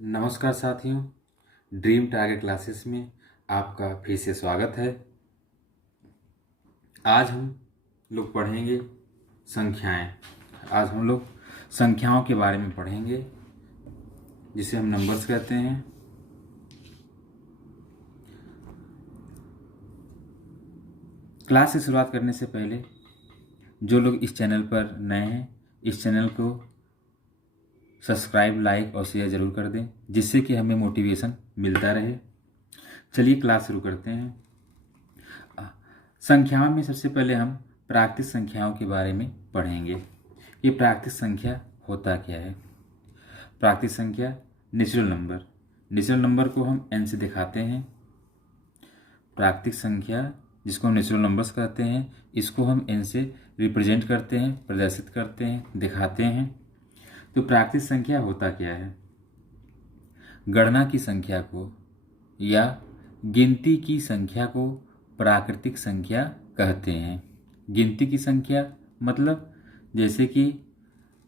नमस्कार साथियों, dream target classes में आपका फिर से स्वागत है। आज हम लोग पढ़ेंगे संख्याएं। आज हम लोग संख्याओं के बारे में पढ़ेंगे, जिसे हम नंबर्स कहते हैं। क्लास की शुरुआत करने से पहले जो लोग इस चैनल पर नए हैं, इस चैनल को सब्सक्राइब, लाइक और शेयर ज़रूर कर दें, जिससे कि हमें मोटिवेशन मिलता रहे। चलिए क्लास शुरू करते हैं। संख्याओं में सबसे पहले हम प्राकृतिक संख्याओं के बारे में पढ़ेंगे। ये प्राकृतिक संख्या होता क्या है? प्राकृतिक संख्या नेचुरल नंबर। नेचुरल नंबर को हम n से दिखाते हैं। प्राकृतिक संख्या जिसको हम नेचुरल नंबर्स कहते हैं, इसको हम n से रिप्रेजेंट करते हैं, प्रदर्शित करते हैं, दिखाते हैं। तो प्राकृतिक संख्या होता क्या है? गणना की संख्या को या गिनती की संख्या को प्राकृतिक संख्या कहते हैं। गिनती की संख्या मतलब जैसे कि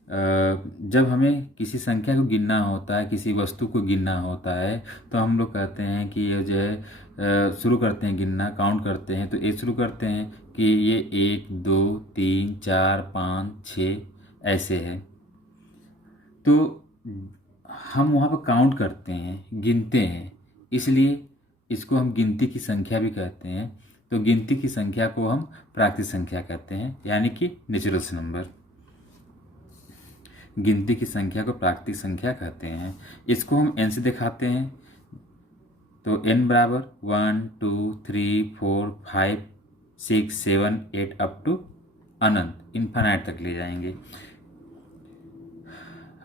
जब हमें किसी संख्या को गिनना होता है, किसी वस्तु को गिनना होता है, तो हम लोग कहते हैं कि ये जो है शुरू करते हैं गिनना, काउंट करते हैं। तो ये शुरू करते हैं कि ये 1 2 3 4 5 6 ऐसे है। तो हम वहाँ पर काउंट करते हैं, गिनते हैं, इसलिए इसको हम गिनती की संख्या भी कहते हैं। तो गिनती की संख्या को हम प्राकृतिक संख्या कहते हैं, यानी कि नेचुरल नंबर। गिनती की संख्या को प्राकृतिक संख्या कहते हैं। इसको हम n से दिखाते हैं। तो n बराबर 1 2 3 4 5 6 7 8 अप टू अनंत, इन्फिनाइट तक ले जाएंगे।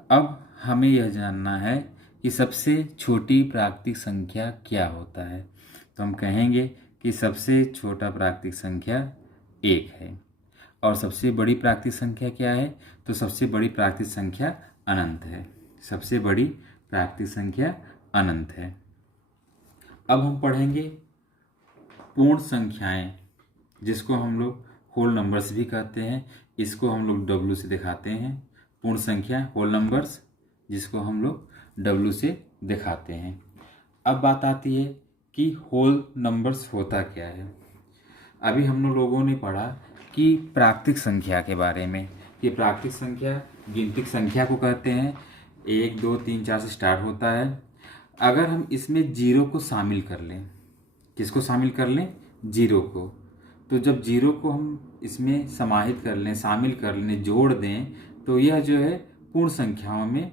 अब हमें यह जानना है कि सबसे छोटी प्राकृतिक संख्या क्या होता है। तो हम कहेंगे कि सबसे छोटा प्राकृतिक संख्या 1 है। और सबसे बड़ी प्राकृतिक संख्या क्या है? तो सबसे बड़ी प्राकृतिक संख्या अनंत है। सबसे बड़ी प्राकृतिक संख्या अनंत है। अब हम पढ़ेंगे पूर्ण संख्याएं, जिसको हम लोग होल नंबर्स भी कहते हैं। इसको हम लोग W से दिखाते हैं। पूर्ण संख्या होल नंबर्स, जिसको हम लोग W से दिखाते हैं। अब बात आती है कि होल नंबर्स होता क्या है। अभी हम लोगों ने पढ़ा कि प्राकृतिक संख्या के बारे में, कि प्राकृतिक संख्या गिनती संख्या को कहते हैं। 1 2 3 4 से स्टार्ट होता है। अगर हम इसमें जीरो को शामिल कर लें, किसको शामिल कर लें? जीरो को। तो जब जीरो को हम इसमें समाहित कर लें, शामिल कर लें, जोड़ दें, तो यह जो है पूर्ण संख्याओं में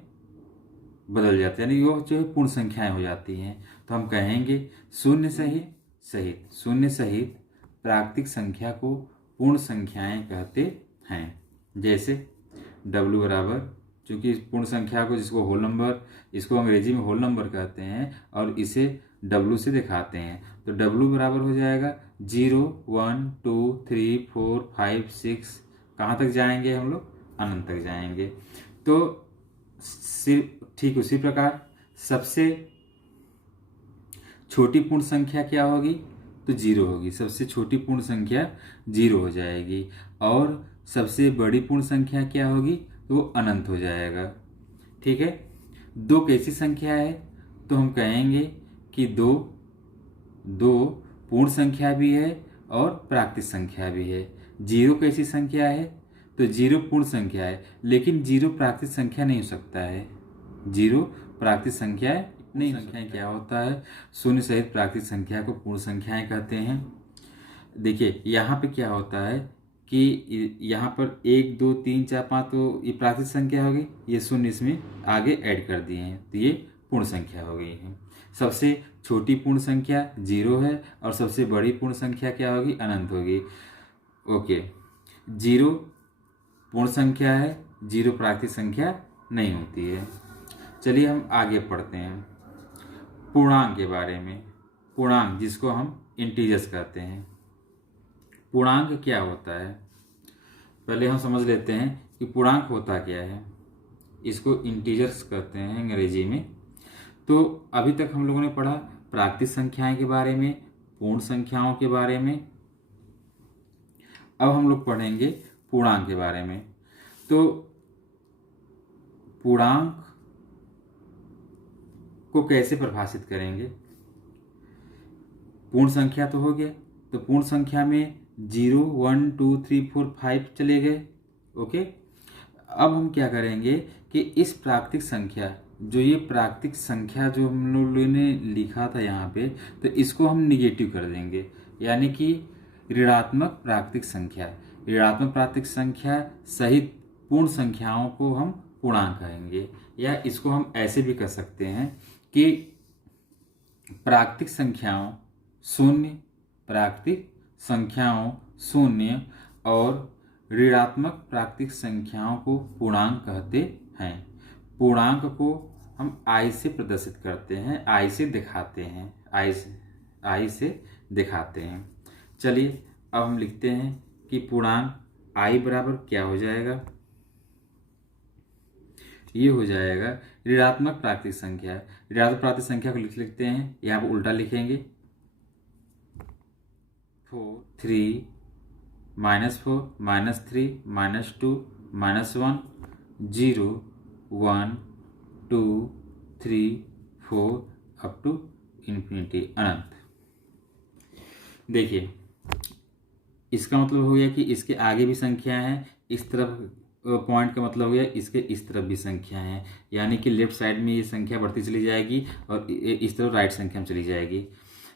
बदल जाते हैं, यानी यह जो है पूर्ण संख्याएं हो जाती हैं। तो हम कहेंगे शून्य सहित प्राकृतिक संख्या को पूर्ण संख्याएं कहते हैं। जैसे W बराबर, चूंकि पूर्ण संख्या को, जिसको होल नंबर, इसको अंग्रेजी में होल नंबर कहते हैं और इसे W से दिखाते हैं। तो W बराबर हो जाएगा 0 1 2 3 4 5 6, कहाँ तक जाएंगे हम लोग? अनंत तक जाएंगे। तो सिर्फ ठीक उसी प्रकार सबसे छोटी पूर्ण संख्या क्या होगी? तो 0 होगी। सबसे छोटी पूर्ण संख्या 0 हो जाएगी। और सबसे बड़ी पूर्ण संख्या क्या होगी? तो वो अनंत हो जाएगा। ठीक है। 2 कैसी संख्या है? तो हम कहेंगे कि दो पूर्ण संख्या भी है और प्राकृतिक संख्या भी है। 0 कैसी संख्या है? तो 0 पूर्ण संख्या है, लेकिन 0 प्राकृतिक संख्या नहीं हो सकता है। 0 प्राकृतिक संख्या नहीं। संख्याएं क्या होता है? शून्य सहित प्राकृतिक संख्या को पूर्ण संख्याएं कहते हैं। देखिए यहाँ पे क्या होता है कि यहाँ पर 1 2 3 4 5, तो ये प्राकृतिक संख्या होगी, ये शून्य इसमें आगे ऐड कर दिए हैं, तो ये पूर्ण संख्या हो गई है। सबसे छोटी पूर्ण संख्या 0 है और सबसे बड़ी पूर्ण संख्या क्या होगी? अनंत होगी। ओके, 0 पूर्ण संख्या है, 0 प्राकृतिक संख्या नहीं होती है। चलिए हम आगे पढ़ते हैं पूर्णांक के बारे में। पूर्णांक, जिसको हम इंटीजर्स कहते हैं। पूर्णांक क्या होता है? पहले हम समझ लेते हैं कि पूर्णांक होता क्या है। इसको इंटीजर्स कहते हैं अंग्रेजी में। तो अभी तक हम लोगों ने पढ़ा प्राकृतिक संख्याएं के बारे में, पूर्ण संख्याओं के बारे में। अब हम लोग पढ़ेंगे पूर्णांक के बारे में। तो पूर्णांक को कैसे परिभाषित करेंगे? पूर्ण संख्या तो हो गया, तो पूर्ण संख्या में 0 1 2 3 4 5 चले गए। ओके, अब हम क्या करेंगे कि इस प्राकृतिक संख्या, जो ये प्राकृतिक संख्या जो हम लोगों ने लिखा था यहाँ पे, तो इसको हम निगेटिव कर देंगे, यानी कि ऋणात्मक प्राकृतिक संख्या। ऋणात्मक प्राकृतिक संख्या सहित पूर्ण संख्याओं को हम पूर्णांक कहेंगे, या इसको हम ऐसे भी कर सकते हैं कि प्राकृतिक संख्याओं शून्य, प्राकृतिक संख्याओं शून्य और ऋणात्मक प्राकृतिक संख्याओं को पूर्णांक कहते हैं। पूर्णांक को हम आई से प्रदर्शित करते हैं, आई से दिखाते हैं, आई से दिखाते हैं। चलिए अब हम लिखते हैं कि पूर्णांक आई बराबर क्या हो जाएगा? ये हो जाएगा ऋणात्मक प्राकृतिक संख्या। ऋणात्मक प्राकृतिक संख्या को लिखते हैं, यहाँ पर उल्टा लिखेंगे 4 3 -4 -3 -2 -1 0 1 2 3 4 अप टू इन्फिनिटी, अनंत। देखिए इसका मतलब हो गया कि इसके आगे भी संख्या है, इस तरफ पॉइंट का मतलब हो गया इसके इस तरफ भी संख्या है, यानी कि लेफ्ट साइड में ये संख्या बढ़ती चली जाएगी और इस तरफ राइट संख्या में चली जाएगी।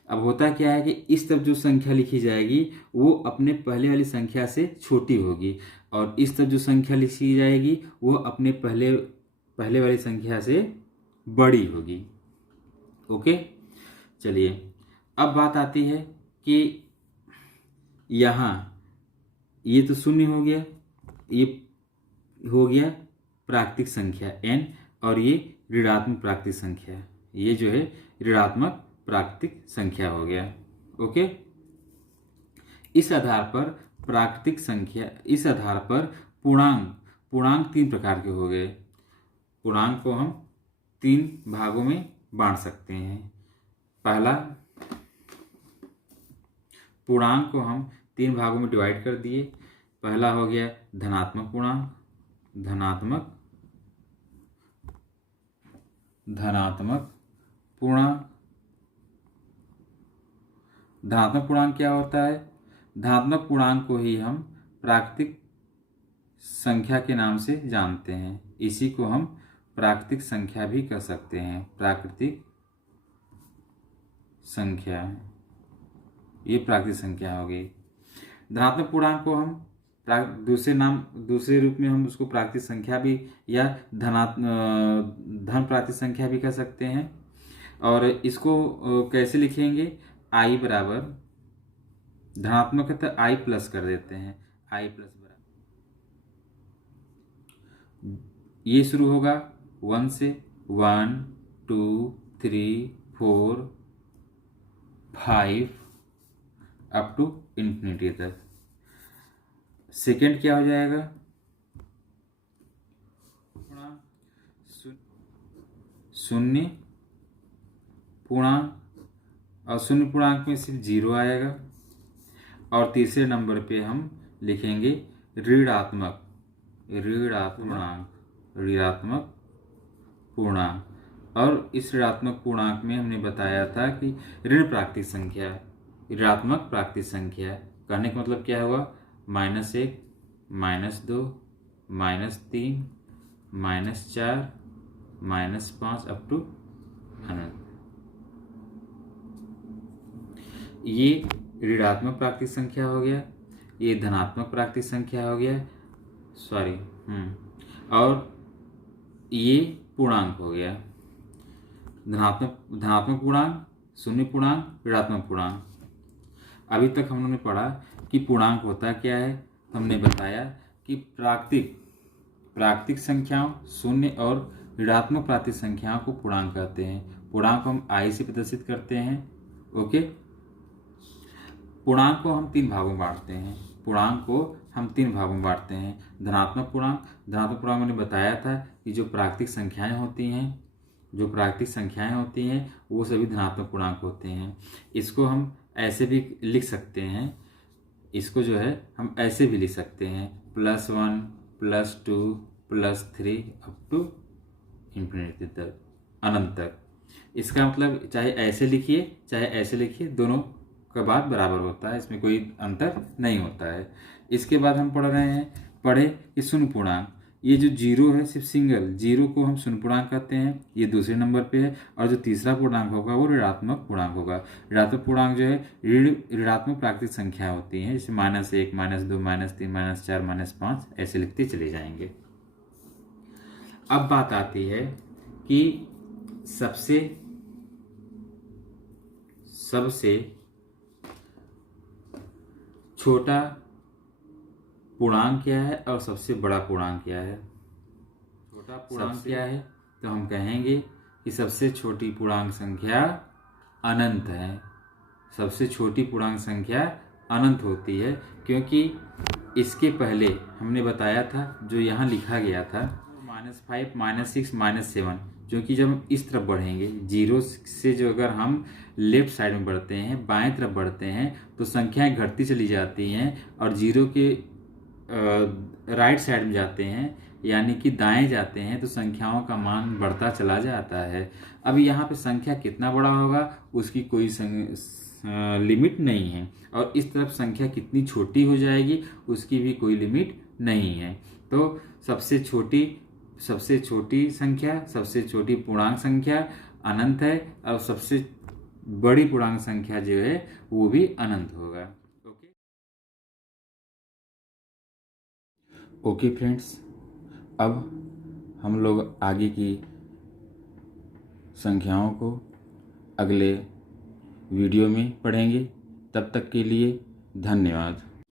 अब होता क्या है कि इस तरफ जो संख्या लिखी जाएगी वो अपने पहले वाली संख्या से छोटी होगी, और इस तरफ जो संख्या लिखी जाएगी वो अपने पहले वाली संख्या से बड़ी होगी। ओके, चलिए अब बात आती है कि यहाँ ये तो शून्य हो गया, ये हो गया प्राकृतिक संख्या n, और ये ऋणात्मक प्राकृतिक संख्या, ये जो है ऋणात्मक प्राकृतिक संख्या हो गया। ओके, इस आधार पर प्राकृतिक संख्या, इस आधार पर पूर्णांक 3 प्रकार के हो गए। पूर्णांक को हम 3 भागों में बांट सकते हैं। पहला, पूर्णांक को हम 3 भागों में डिवाइड कर दिए। पहला हो गया धनात्मक पूर्णांक, धनात्मक पूर्णांक। धनात्मक पूर्णांक क्या होता है? धनात्मक पूर्णांक को ही हम प्राकृतिक संख्या के नाम से जानते हैं, इसी को हम प्राकृतिक संख्या भी कह सकते हैं। प्राकृतिक संख्या, ये प्राकृतिक संख्या हो गई। धनात्मक पूर्णांक को हम दूसरे रूप में हम उसको प्राकृतिक संख्या भी या धन प्राकृतिक संख्या भी कह सकते हैं। और इसको कैसे लिखेंगे? आई बराबर, धनात्मक है तो आई प्लस कर देते हैं, आई प्लस बराबर, ये शुरू होगा 1 से, 1 2 3 4 5 अप टू इन्फिनिटी तक। सेकेंड क्या हो जाएगा? शून्य पूर्णांक, और शून्य पूर्णांक में सिर्फ 0 आएगा। और तीसरे नंबर पे हम लिखेंगे ऋणात्मक पूर्णांक। और इस ऋणात्मक पूर्णांक में हमने बताया था कि ऋण प्राकृतिक संख्या, ऋणात्मक प्राकृतिक संख्या कहने का मतलब क्या हुआ? -1 -2 -3 -4 -5 अप टू अनंत। ये ऋणात्मक प्राकृतिक संख्या हो गया, ये धनात्मक प्राकृतिक संख्या हो गया, और ये पूर्णांक हो गया। धनात्मक पूर्णांक, शून्य पूर्णांक, ऋणात्मक पूर्णांक। अभी तक हम लोगों ने पढ़ा कि पूर्णांक होता क्या है। हमने बताया कि प्राकृतिक संख्याओं शून्य और ऋणात्मक प्राकृतिक संख्याओं को पूर्णांक कहते हैं। पूर्णांक हम आई से प्रदर्शित करते हैं। ओके, पूर्णांक को हम 3 भागों में बांटते हैं। धनात्मक पूर्णांक मैंने बताया था कि जो प्राकृतिक संख्याएं होती हैं वो सभी धनात्मक पूर्णांक होते हैं। इसको हम ऐसे भी लिख सकते हैं, इसको जो है हम ऐसे भी लिख सकते हैं +1 +2 +3 अप टू इन्फिनिटी तक, अनंत तक। इसका मतलब चाहे ऐसे लिखिए चाहे ऐसे लिखिए, दोनों का बात बराबर होता है, इसमें कोई अंतर नहीं होता है। इसके बाद हम पढ़े कि शून्य पूर्णांक, ये जो जीरो है सिर्फ सिंगल जीरो को हम शून्य पूर्णांक कहते हैं, ये दूसरे नंबर पे है। और जो तीसरा पूर्णांक होगा वो ऋणात्मक पूर्णांक होगा। ऋणात्मक पूर्णांक जो है ऋणात्मक प्राकृतिक संख्या होती है, जैसे -1, -2, -3, -4, -5 ऐसे लिखते चले जाएंगे। अब बात आती है कि सबसे छोटा पूर्णांक क्या है और सबसे बड़ा पूर्णांक क्या है। छोटा पूर्णांक क्या है, तो हम कहेंगे कि सबसे छोटी पूर्णांक संख्या अनंत है। सबसे छोटी पूर्णांक संख्या अनंत होती है, क्योंकि इसके पहले हमने बताया था जो यहाँ लिखा गया था -5, -6, -7, क्योंकि जब हम इस तरफ बढ़ेंगे जीरो से, जो अगर हम लेफ्ट साइड में बढ़ते हैं, बाएं तरफ बढ़ते हैं, तो संख्याएं घटती चली जाती हैं, और जीरो के राइट साइड में जाते हैं यानी कि दाएं जाते हैं, तो संख्याओं का मान बढ़ता चला जाता है। अब यहाँ पे संख्या कितना बड़ा होगा उसकी कोई लिमिट नहीं है, और इस तरफ संख्या कितनी छोटी हो जाएगी उसकी भी कोई लिमिट नहीं है। तो सबसे छोटी संख्या, सबसे छोटी पूर्णांक संख्या अनंत है, और सबसे बड़ी पूर्णांक संख्या जो है वो भी अनंत होगा। ओके फ्रेंड्स, अब हम लोग आगे की संख्याओं को अगले वीडियो में पढ़ेंगे। तब तक के लिए धन्यवाद।